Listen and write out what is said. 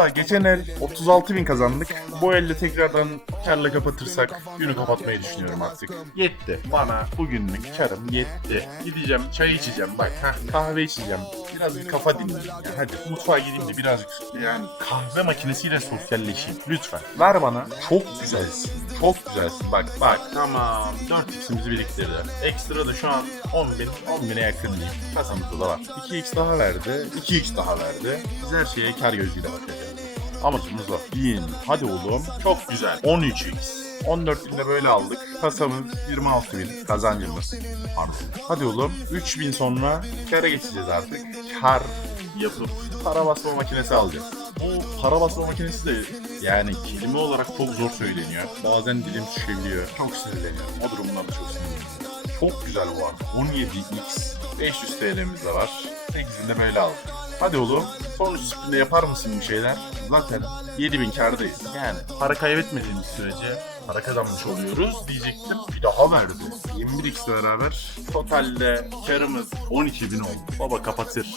Baba geçen el 36 bin kazandık. Bu elde tekrardan karla kapatırsak günü kapatmayı düşünüyorum artık. Yetti. Bana bugünlük karım yetti. Gideceğim çay içeceğim bak. Heh, kahve içeceğim. Biraz bir kafa dinleyeyim ya. Hadi mutfağa gideyim de birazcık yani kahve makinesiyle sosyalleşeyim. Lütfen. Ver bana. Çok güzelsin. Çok güzelsin. Bak bak. Tamam. 4x'imizi biriktirdi. Ekstra da şu an 10 bin. 10 bine yakın diyeyim. Kasamızda da var. 2x daha verdi. 2x daha verdi. Biz her şeye kar gözüyle bakacağız. Amacımız o. 1000. Hadi oğlum. Çok güzel. 13x. 14 binde böyle aldık. Kasamız 26 bin kazancımız. Pardon. Hadi oğlum. 3000 sonra kara geçeceğiz artık. Kar yapıp para basma makinesi alacağız. Bu para basma makinesi de yani kelime olarak çok zor söyleniyor. Bazen dilim düşebiliyor. Çok sinirleniyorum. O durumlarda çok sinirleniyorum. Çok güzel bu arada. 17x 500 TL'miz de var. 8'inde böyle aldık. Hadi oğlum. Son sprinde yapar mısın bir şeyler? Zaten 7000 kardayız. Yani para kaybetmediğimiz sürece para kazanmış oluyoruz diyecektim. Bir daha verdi. 21x ile beraber totalde karımız 12.000 oldu. Baba kapatır.